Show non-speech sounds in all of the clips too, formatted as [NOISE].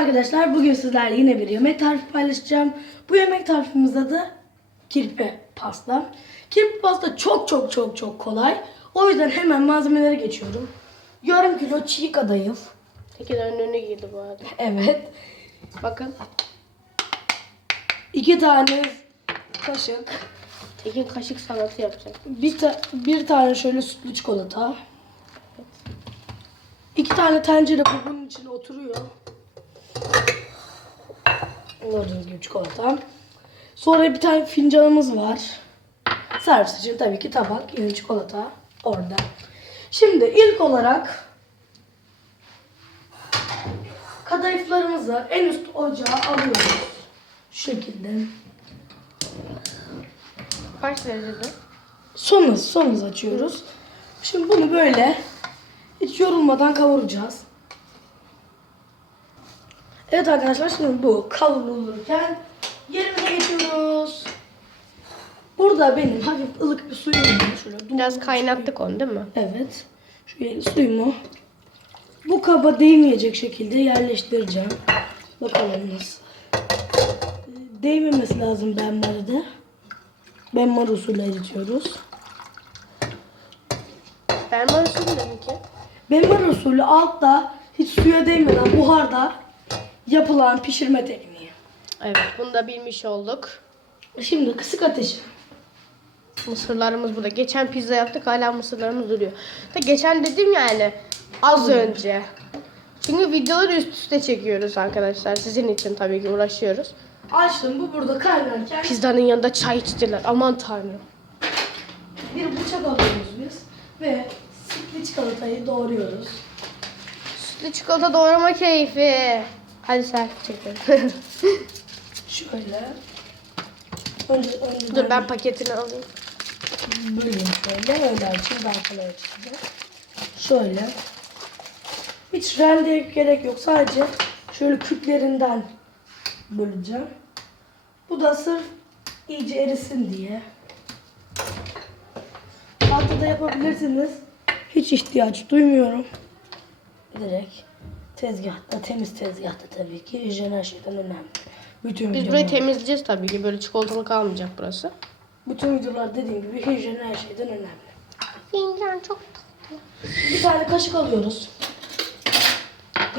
arkadaşlar. Bugün sizlerle yine bir yemek tarifi paylaşacağım. Bu yemek tarifimiz adı kirpi pasta. Kirpi pasta çok çok çok çok kolay. O yüzden hemen malzemelere geçiyorum. Yarım kilo çiğ kadayıf. Tekin önüne girdi bu arada. Evet. Bakın. iki tane kaşık. Tekin kaşık salatı yapacak. Bir, ta- bir tane şöyle sütlü çikolata. İki tane tencere bu bunun içine oturuyor. Gördüğünüz gibi çikolata. Sonra bir tane fincanımız var. Servis için tabii ki tabak, yine çikolata orada. Şimdi ilk olarak kadayıflarımızı en üst ocağa alıyoruz. Şu şekilde. Kaç derecede? Son hız, son hız açıyoruz. Şimdi bunu böyle hiç yorulmadan kavuracağız. Evet arkadaşlar şimdi bu kavrulurken yerine geçiyoruz. Burada benim hafif ılık bir suyum var. Şöyle Biraz kaynattık onu değil mi? Evet. Şöyle suyumu bu kaba değmeyecek şekilde yerleştireceğim. Bakalım nasıl. Değmemesi lazım benmarda. Benmar usulü eritiyoruz. Berman usulü dedim ki. Benmar usulü altta hiç suya değmeden buharda yapılan pişirme tekniği. Evet bunu da bilmiş olduk. Şimdi kısık ateşe. Mısırlarımız burada. Geçen pizza yaptık hala mısırlarımız duruyor. Da geçen dedim yani az önce. Çünkü videoları üst üste çekiyoruz arkadaşlar. Sizin için tabii ki uğraşıyoruz. Açtım bu burada kaynarken Pizzanın yanında çay içtiler. Aman tanrım. bir bıçak alıyoruz biz ve sütlü çikolatayı doğruyoruz. Sütlü çikolata doğrama keyfi. Hadi selfie çekelim. [LAUGHS] Şöyle. Önce, önce Dur ben paketini alayım. böleyim şöyle. Öyle açayım daha kolay açayım. Şöyle. Hiç rendeye gerek yok. Sadece şöyle küplerinden böleceğim. Bu da sırf iyice erisin diye. Altta da yapabilirsiniz. Hiç ihtiyaç duymuyorum. Direkt tezgahta, temiz tezgahta tabii ki. Hijyen her şeyden önemli. Bütün Biz videolar- burayı temizleyeceğiz tabii ki. Böyle çikolatalı kalmayacak burası. Bütün videolar dediğim gibi hijyen her şeyden önemli. Fincan çok Bir tane kaşık alıyoruz.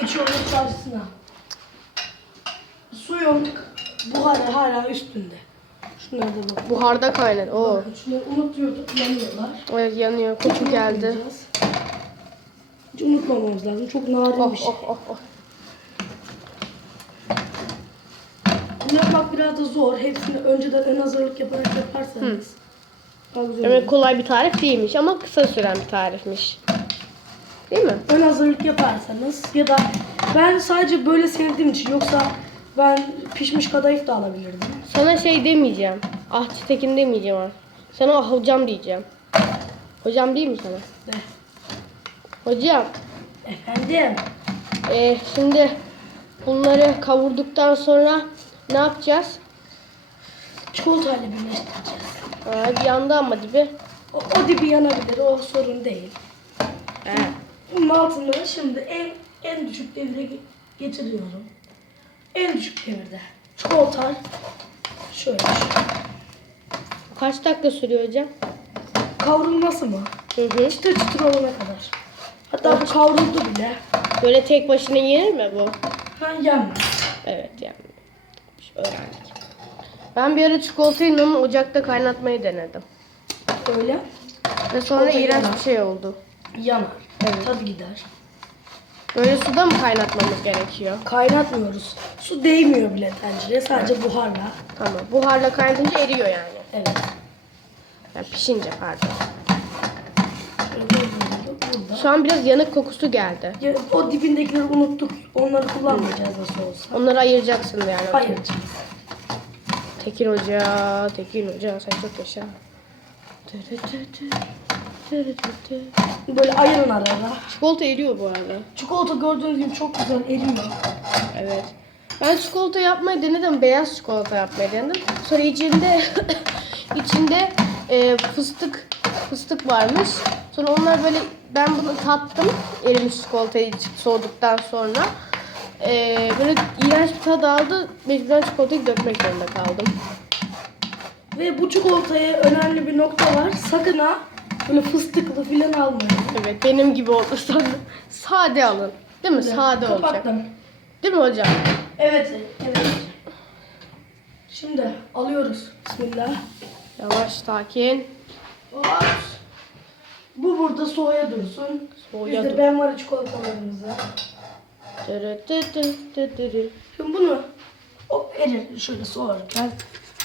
Geçiyoruz karşısına. Suyun buharı hala üstünde. Şunlara da bak. Buharda kaynar. Oo. Bakın şunları unutuyorduk yanıyorlar. Evet yanıyor. Koku geldi. Unutmayacağız. Hiç unutmamamız lazım. Çok narin bir Oh şey. oh oh oh. Bunu yapmak biraz da zor. Hepsini önceden ön hazırlık yaparak yaparsanız. güzel Evet kolay bir tarif değilmiş ama kısa süren bir tarifmiş. Değil mi? ön hazırlık yaparsanız ya da ben sadece böyle sevdiğim için yoksa ben pişmiş kadayıf da alabilirdim. Sana şey demeyeceğim. Ahçı Tekin demeyeceğim ha. Sana ah hocam diyeceğim. Hocam değil mi sana? De. Hocam. Efendim. e, şimdi bunları kavurduktan sonra ne yapacağız? Çikolatayla birleştireceğiz. Aa, bir yanda ama dibi. O, o dibi yanabilir, o sorun değil. He. Bunun altını şimdi en en düşük devire ge- getiriyorum. En düşük devirde. Çikolata şöyle. Kaç dakika sürüyor hocam? Kavrulması mı? Hı hı. Çıtır çıtır olana kadar. Hatta bu kavruldu bile. Böyle tek başına yenir mi bu? Ha yanmaz. Evet yani. Öğrendik. Ben bir ara çikolatayı normal ocakta kaynatmayı denedim. Öyle Ve sonra O da iğrenç yanar. bir şey oldu. yanar. Evet. Tadı gider. Böyle suda mı kaynatmamız gerekiyor? Kaynatmıyoruz. Su değmiyor bile tencereye. Sadece buharla. Tamam. Buharla kaynatınca eriyor yani. Evet. Yani pişince pardon. Şu an biraz yanık kokusu geldi. Ya, o dibindekileri unuttuk. Onları kullanmayacağız nasıl olsa. Onları ayıracaksın yani. Ayıracağız. Tekin Hoca, Tekin Hoca sen çok yaşa. [LAUGHS] Böyle ayırın arada. Çikolata eriyor bu arada. Çikolata gördüğünüz gibi çok güzel eriyor. Evet. Ben çikolata yapmayı denedim. Beyaz çikolata yapmayı denedim. Sonra içinde [LAUGHS] içinde e, fıstık fıstık varmış. Sonra onlar böyle ben bunu tattım erimiş çikolatayı soğuduktan sonra. Ee, böyle iğrenç bir tadı aldı. Mecburen çikolatayı dökmek zorunda kaldım. Ve bu çikolataya önemli bir nokta var. Sakın ha böyle fıstıklı filan almayın. Evet benim gibi olursa sade alın. Değil mi? Sade olacak. Kapattım. Değil mi hocam? Evet, evet. Şimdi alıyoruz. Bismillah. Yavaş sakin. Hop. Bu burada soğuya dursun. Soğuya Biz de dur- ben var çikolatalarımızı. Dırı dı dı dı dırı. Şimdi bunu hop erir şöyle soğurken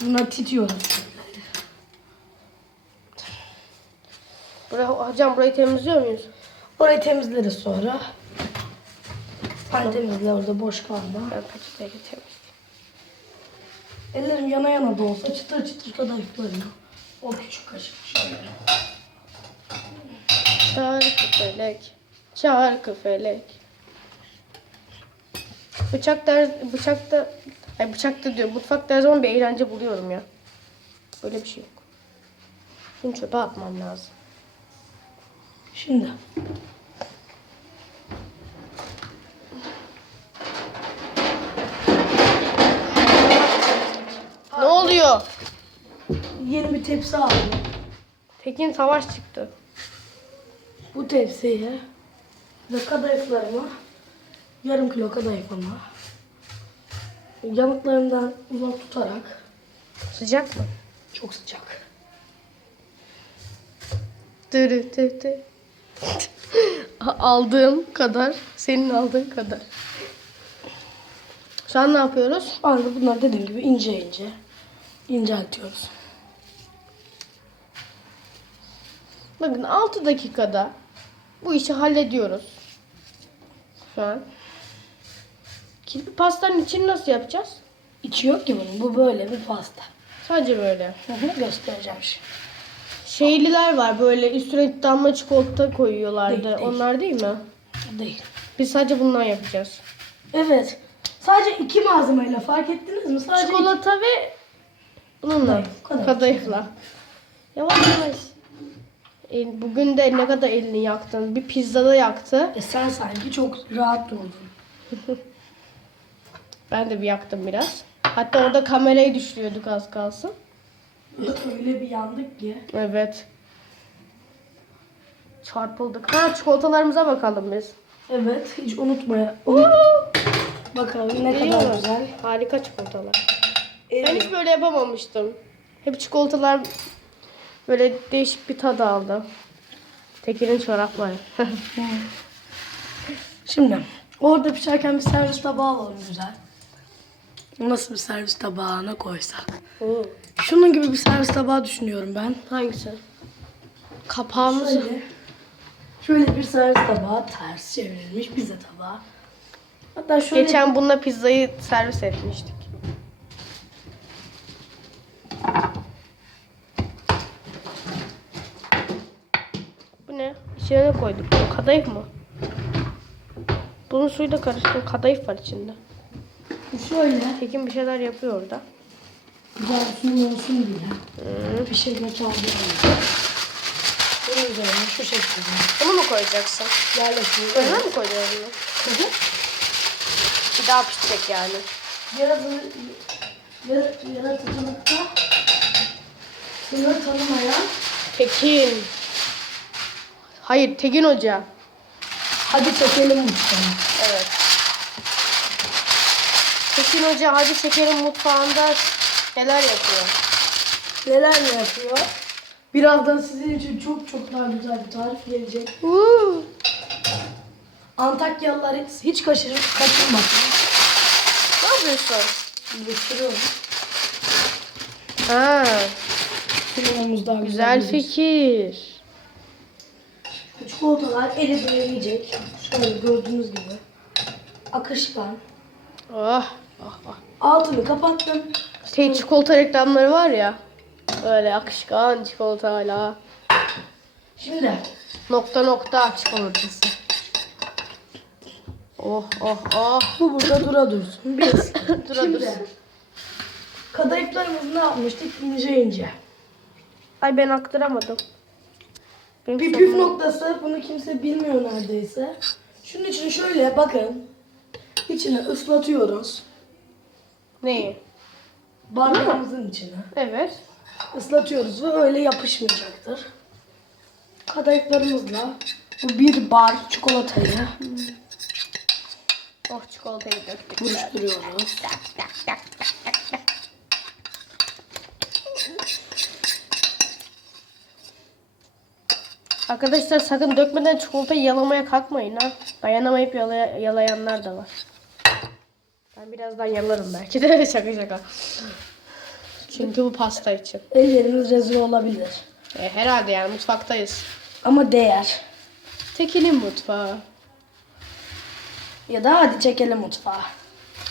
buna titiyoruz. Buraya, hocam burayı temizliyor muyuz? Orayı temizleriz sonra. Hani temizle orada boş kalma. Ben peçeteye getireyim. Ellerim yana yana da olsa çıtır çıtır kadayıflarım. O küçük kaşık şöyle. Çarkı felek. Çarkı felek. Bıçak der, bıçakta, ay bıçakta diyor. Mutfakta her zaman bir eğlence buluyorum ya. Böyle bir şey yok. Bunu çöpe atmam lazım. Şimdi Ne oluyor? yeni bir tepsi aldım. Tekin savaş çıktı. Bu tepsiye kadayıflarıma yarım kilo kadayıfıma yanıklarından uzak tutarak Sıcak mı? çok sıcak. Dırı tı tı. Aldığım kadar, senin aldığın kadar. Şu an ne yapıyoruz? Anda bunlar dediğim gibi ince ince inceltiyoruz. Bakın 6 dakikada bu işi hallediyoruz. Şu an. Kirpi pastanın içini nasıl yapacağız? İçi yok ki bunun. Bu böyle bir pasta. Sadece böyle. Hı hı, Göstereceğim şimdi. Şeyliler var böyle üstüne damla çikolata koyuyorlardı. Değil, değil. Onlar değil mi? Değil. Biz sadece bundan yapacağız. Evet. Sadece iki malzemeyle fark ettiniz mi? Sadece Çikolata ve bununla. Kadayıf. Kadayıfla. Yavaş yavaş. El- Bugün de ne kadar elini yaktın. Bir pizzada yaktı. E sen sanki çok rahat durdun. Ben de bir yaktım biraz. Hatta orada kamerayı düşürüyorduk az kalsın. Öyle bir yandık ki. Evet. Çarpıldık. Ha çikolatalarımıza bakalım biz. Evet. Hiç unutmaya. Unut. Bakalım ne Değil kadar mi? güzel. Harika çikolatalar. Ben Evet. hiç böyle yapamamıştım. Hep çikolatalar böyle değişik bir tadı aldı. Tekin'in çorapları. [LAUGHS] Şimdi orada pişerken bir servis tabağı alalım güzel. Nasıl bir servis tabağına koysak. Oo. Şunun gibi bir servis tabağı düşünüyorum ben. Hangisi? Kapağımız. Şöyle, şöyle bir servis tabağı ters çevrilmiş pizza tabağı. Hatta şöyle Geçen bununla pizzayı servis etmiştik. Bu ne? İçine ne koyduk? Bu kadayıf mı? Bunun suyla karıştırdım. Kadayıf var içinde. şöyle Tekin bir şeyler yapıyor orada. güzel sunum olsun diye pişirme kağıdı Bunun üzerine şu şekilde Bunu mu koyacaksın? yerleştiriyoruz. Önüne mi koyacağız bunu? Hı hı. Bir daha pişecek yani. Yaratı- yara- Yaratıcılıkta sınır tanımayan Tekin. Hayır Tekin Hoca. hadi çekelim mutfağı. Evet. Tekin Hoca hadi şekerin mutfağında neler yapıyor? Neler mi yapıyor? Birazdan sizin için çok çok daha güzel bir tarif gelecek. Uuu. Antakyalılar hiç, hiç kaçırır, kaçırmasın. Ne yapıyorsun? Birleştiriyorum. Ha, daha güzel gelir. fikir. Çikolatalar eli değmeyecek. Şöyle gördüğünüz gibi. Akışkan. Oh. oh, oh. Altını kapattım. Şey çikolata reklamları var ya. Öyle akışkan çikolatayla. Şimdi Nokta nokta çikolatası. Oh oh oh. bu burada dura dursun. Biz [LAUGHS] Dura şimdi dursun. kadayıflarımızı ne yapmıştık? İnce ince. Ay ben aktaramadım. Benim Bir püf noktası bunu kimse bilmiyor neredeyse. Şunun için şöyle bakın. içine ıslatıyoruz. Neyi? Bardağımızın içine. Evet. Islatıyoruz ve öyle yapışmayacaktır. Kadayıflarımızla bu bir bar çikolatayı Oh çikolatayı döktük. buruşturuyoruz. Arkadaşlar sakın dökmeden çikolatayı yalamaya kalkmayın ha. Dayanamayıp yalaya- yalayanlar da var. Ben birazdan yalarım belki de [LAUGHS] şaka şaka. Çünkü bu pasta için. Elleriniz rezil olabilir. E, herhalde yani mutfaktayız. Ama değer. Tekin'in mutfağı. Ya da hadi çekelim mutfağa.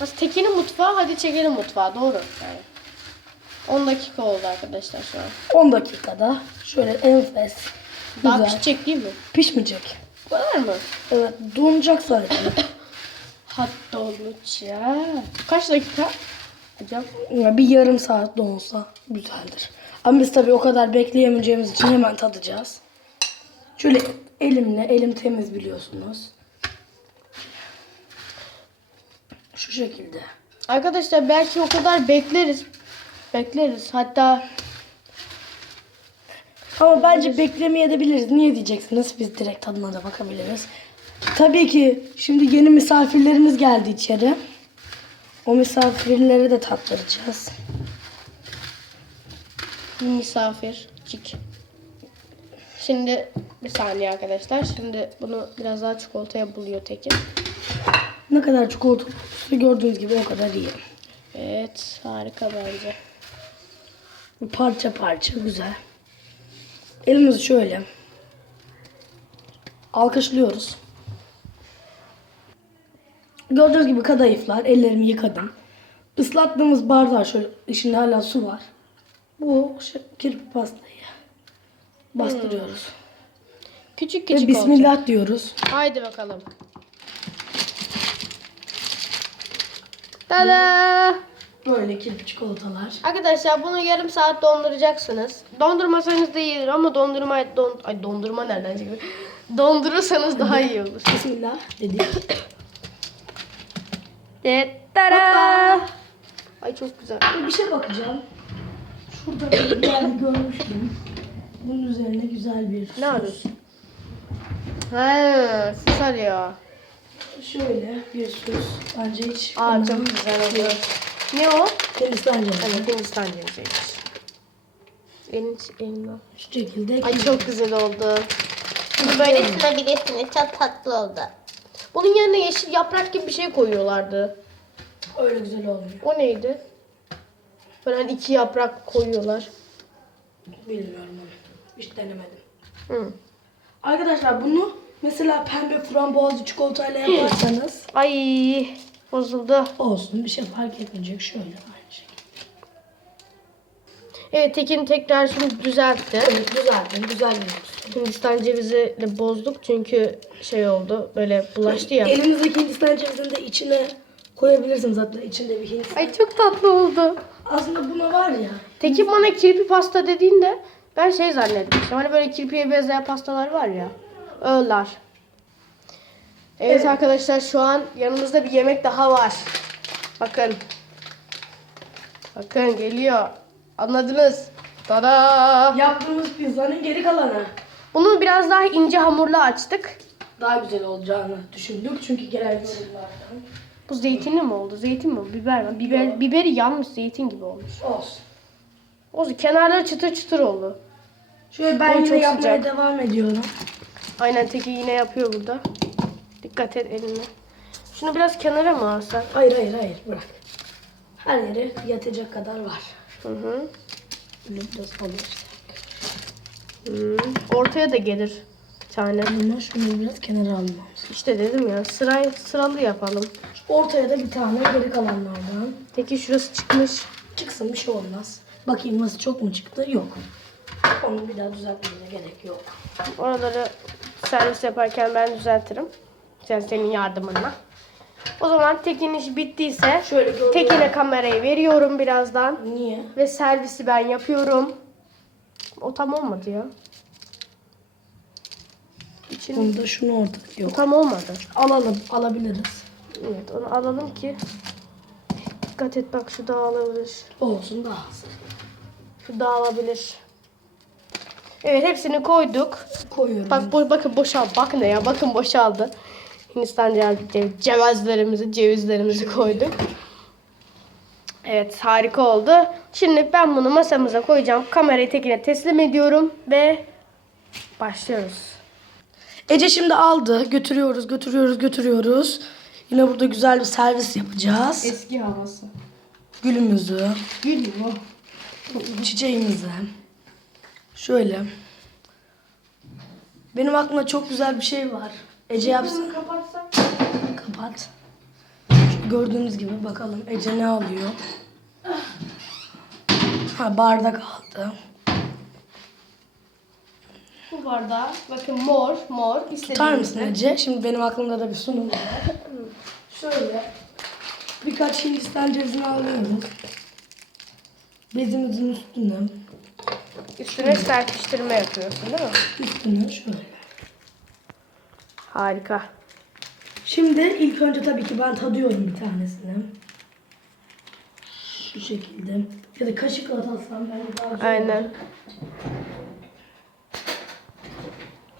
Aslında Tekin'in mutfağı hadi çekelim mutfağı doğru. Yani. 10 dakika oldu arkadaşlar şu an. 10 dakikada şöyle enfes. Daha Güzel. pişecek değil mi? Pişmeyecek. Bu kadar mı? Evet donacak sadece. Hatta olacak. Kaç dakika? Hocam. Ya bir yarım saat donsa güzeldir. Ama biz tabii o kadar bekleyemeyeceğimiz için hemen tadacağız. Şöyle elimle, elim temiz biliyorsunuz. Şu şekilde. Arkadaşlar belki o kadar bekleriz. Bekleriz. Hatta Ama bence beklemeye de biliriz. Niye diyeceksiniz? Biz direkt tadına da bakabiliriz. Tabii ki şimdi yeni misafirlerimiz geldi içeri. O misafirleri de tattıracağız. misafircik. Şimdi bir saniye arkadaşlar. Şimdi bunu biraz daha çikolataya buluyor Tekin. Ne kadar çikolata gördüğünüz gibi o kadar iyi. Evet harika bence. Parça parça güzel. Elimizi şöyle alkışlıyoruz. Gördüğünüz gibi kadayıflar. Ellerimi yıkadım. Islattığımız bardağı şöyle içinde hala su var. Bu şey, kirpi pastayı bastırıyoruz. Küçük Ve küçük olacak. Bismillah diyoruz. Haydi bakalım. Tada! Böyle kirpi çikolatalar. Arkadaşlar bunu yarım saat donduracaksınız. Dondurmasanız da iyidir ama dondurma don ay dondurma nereden çıktı? [LAUGHS] Dondurursanız daha iyi olur. Bismillah dedik. Tada! Ay çok güzel. Bir şey bakacağım. Şurada bir yerde görmüştüm. Bunun üzerine güzel bir Ne arıyorsun? He, sus arıyor. Şöyle bir süs. Bence hiç Aa çok güzel oldu. Ne o? Hindistan cevizi. Evet Hindistan ceviziymiş. Elin, elin al. Şu şekilde. Ay çok güzel oldu. Böyle sunabilirsiniz. Çok tatlı oldu. Bunun yerine yeşil yaprak gibi bir şey koyuyorlardı. Öyle güzel olmuyor. O neydi? Böyle hani iki yaprak koyuyorlar. Bilmiyorum onu. Hiç denemedim. Hı. Arkadaşlar bunu mesela pembe frambuazlı çikolatayla yaparsanız Ay bozuldu. olsun bir şey fark etmeyecek. Şöyle aynı şekilde. Evet Tekin tekrar şunu düzeltti. Evet güzeldi. Güzel. Hindistan ceviziyle bozduk çünkü şey oldu böyle bulaştı ya. Elinizdeki Hindistan cevizini de içine koyabilirsiniz hatta içinde bir Hindistan. Ay çok tatlı oldu. Aslında buna var ya Tekin bana kirpi pasta dediğinde ben şey zannetmiştim. Hani böyle kirpiye benzeyen pastalar var ya. Öğler. Evet, Evet. arkadaşlar şu an yanımızda bir yemek daha var. Bakın. Bakın geliyor. Anladınız. Tada! yaptığımız pizzanın geri kalanı. Bunu biraz daha ince hamurla açtık. Daha güzel olacağını düşündük çünkü yorumlardan. Bu zeytinli mi oldu? Zeytin mi? Biber mi? Biber, biberi yanmış zeytin gibi olmuş. Olsun. O kenarları çıtır çıtır oldu. Şöyle ben Oy, yine yapmaya sıcak. devam ediyorum. Aynen teki yine yapıyor burada. Dikkat et eline. Şunu biraz kenara mı alsak? Hayır hayır hayır bırak. Her yere yatacak kadar var. Hı hı. Böyle biraz alır. Hı. Ortaya da gelir bir tane. Ama şunu biraz kenara almamız. İşte dedim ya sıra, sıralı yapalım. Ortaya da bir tane geri kalanlardan. Teki şurası çıkmış. Çıksın bir şey olmaz. Bakayım nasıl çok mu çıktı? Yok. Onu bir daha düzeltmeye gerek yok. Oraları servis yaparken ben düzeltirim. Sen senin yardımınla. O zaman Tekin işi bittiyse Şöyle Tekin'e kamerayı veriyorum birazdan. Niye? Ve servisi ben yapıyorum. O tam olmadı ya. İçin Bunda şunu ortak yok. tam olmadı. Alalım, alabiliriz. Evet onu alalım ki. Dikkat et bak şu dağılabilir. Olsun az. Şu dağılabilir. Evet hepsini koyduk. Koyuyorum. Bak bu, bakın boşaldı. Bak ne ya bakın boşaldı. Hindistan ceviz, cevizlerimizi, cevizlerimizi koyduk. Evet harika oldu. Şimdi ben bunu masamıza koyacağım. Kamerayı tekine teslim ediyorum ve başlıyoruz. Ece şimdi aldı. Götürüyoruz, götürüyoruz, götürüyoruz. Yine burada güzel bir servis yapacağız. Eski havası. Gülümüzü, Gül bu. çiçeğimizi. Şöyle. Benim aklımda çok güzel bir şey var. Ece yapsın. kapatsak. Kapat. Şu gördüğünüz gibi bakalım Ece ne alıyor. Ha bardak aldı. Bu bardağı bakın mor mor Tutar istediğiniz mısın Ece? Şimdi benim aklımda da bir sunum var. Şöyle birkaç Hindistan cevizini alıyoruz. Bezimizin üstüne, Üstüne serpiştirme yapıyorsun değil mi? üstüne şöyle. Harika. Şimdi ilk önce tabii ki ben tadıyorum bir tanesini. Şu şekilde. Ya da kaşıkla tatsam bence daha güzel olur. Aynen.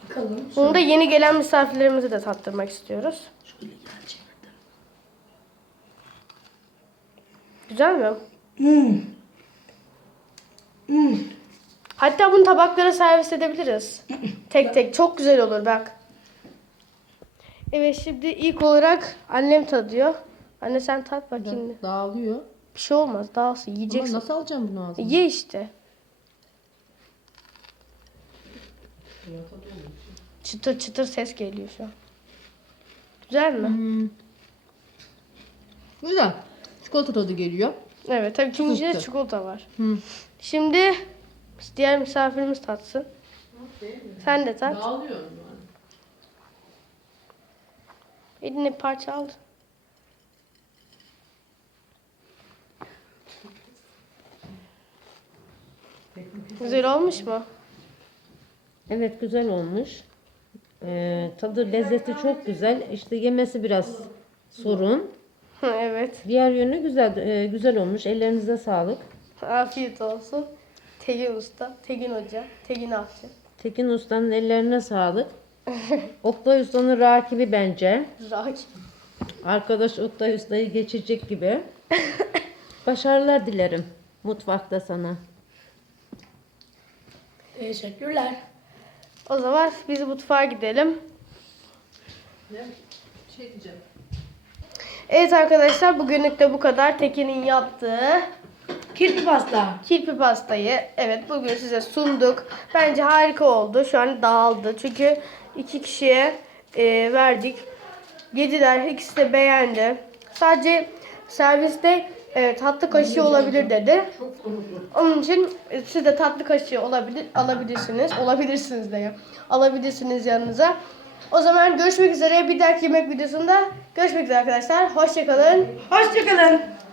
Bakalım. Bunu da yeni gelen misafirlerimize de tattırmak istiyoruz. Şöyle gel çevirdim. Güzel mi? Hmm. Hmm. Hatta bunu tabaklara servis edebiliriz. [LAUGHS] tek tek çok güzel olur bak. Evet şimdi ilk olarak annem tadıyor. Anne sen tat bakayım. Dağılıyor. Bir şey olmaz dağılsın Ama yiyeceksin. nasıl alacağım bunu ağzıma? Ye işte. Çıtır çıtır ses geliyor şu an. Güzel mi? Hmm. Güzel. Çikolata tadı geliyor. Evet tabii ki içinde çikolata var. Hı. Şimdi diğer misafirimiz tatsın. Sen de tat. Dağılıyor Eline parça al. Güzel olmuş mu? Evet güzel olmuş. Ee, tadı lezzeti çok güzel. İşte yemesi biraz sorun. Evet. Diğer yönü güzel e, güzel olmuş. Ellerinize sağlık. Afiyet olsun. Tegin Usta, Tegin Hoca, Tegin Avcı. Tekin Usta'nın ellerine sağlık. Oktay Usta'nın rakibi bence. Rakip. Arkadaş Oktay Usta'yı geçecek gibi. Başarılar dilerim mutfakta sana. Teşekkürler. O zaman biz mutfağa gidelim. Şey diyeceğim. Evet arkadaşlar bugünlük de bu kadar. Tekin'in yaptığı Kirpi pasta. kirpi pastayı evet bugün size sunduk. Bence harika oldu. Şu an dağıldı. Çünkü iki kişiye e, verdik. Yediler. İkisi de beğendi. Sadece serviste e, tatlı kaşığı olabilir dedi. Onun için e, siz de tatlı kaşığı olabilir alabilirsiniz. Olabilirsiniz ya. Alabilirsiniz yanınıza. O zaman görüşmek üzere. Bir dahaki yemek videosunda görüşmek üzere arkadaşlar. Hoşçakalın. Hoşçakalın.